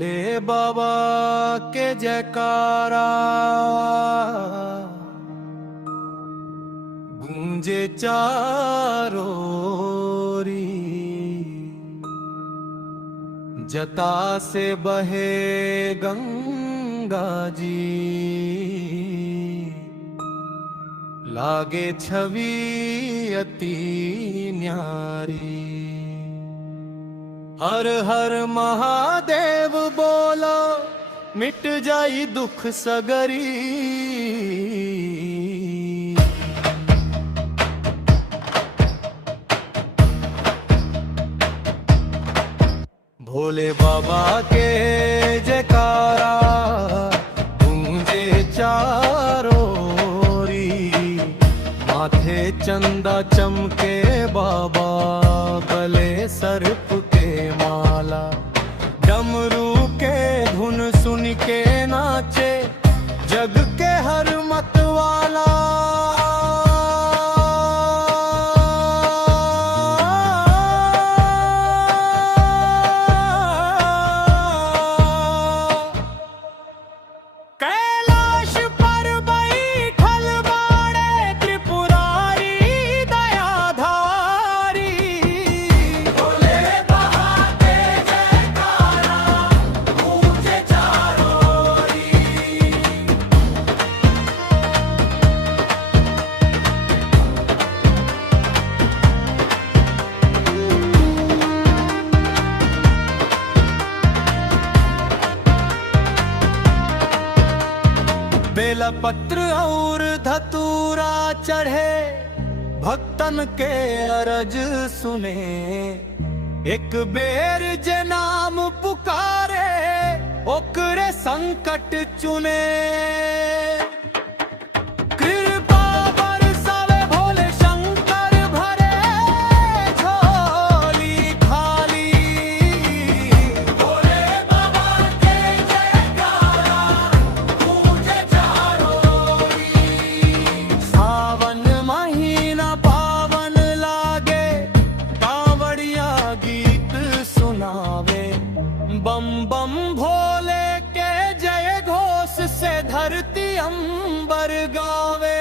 भोले बाबा के जयकारा गूंजे चारों ओरी, जटा से बहे गंगा जी, लागे छवि अति न्यारी। हर हर महादेव बोलो, मिट जाई दुख सगरी। भोले बाबा के जयकारा गूंजे चारों ओरी, माथे चंदा चमके बाबा, गले सर्प के माला, डमरू के धुन सुन के नाचे जग के हर मत वाला। कैलाश पर बैठल बाड़े त्रिपुरारी दयाधारी, भोले बाबा के जयकारा गूंजे चारों ओरी। बेलपत्र और धतूरा चढ़े, भक्तन के अरज सुने, एक बेर जे नाम पुकारे, ओकरे संकट चुने। कृपा बरसावे भोले शंकर, भरे झोली खाली। भोले बाबा के जयकारा गूंजे चारों ओरी। सावन महीना पावन लागे, कांवड़िया गीत सुनावे, बम बम भोले के जय घोष से धरती अंबर गावे।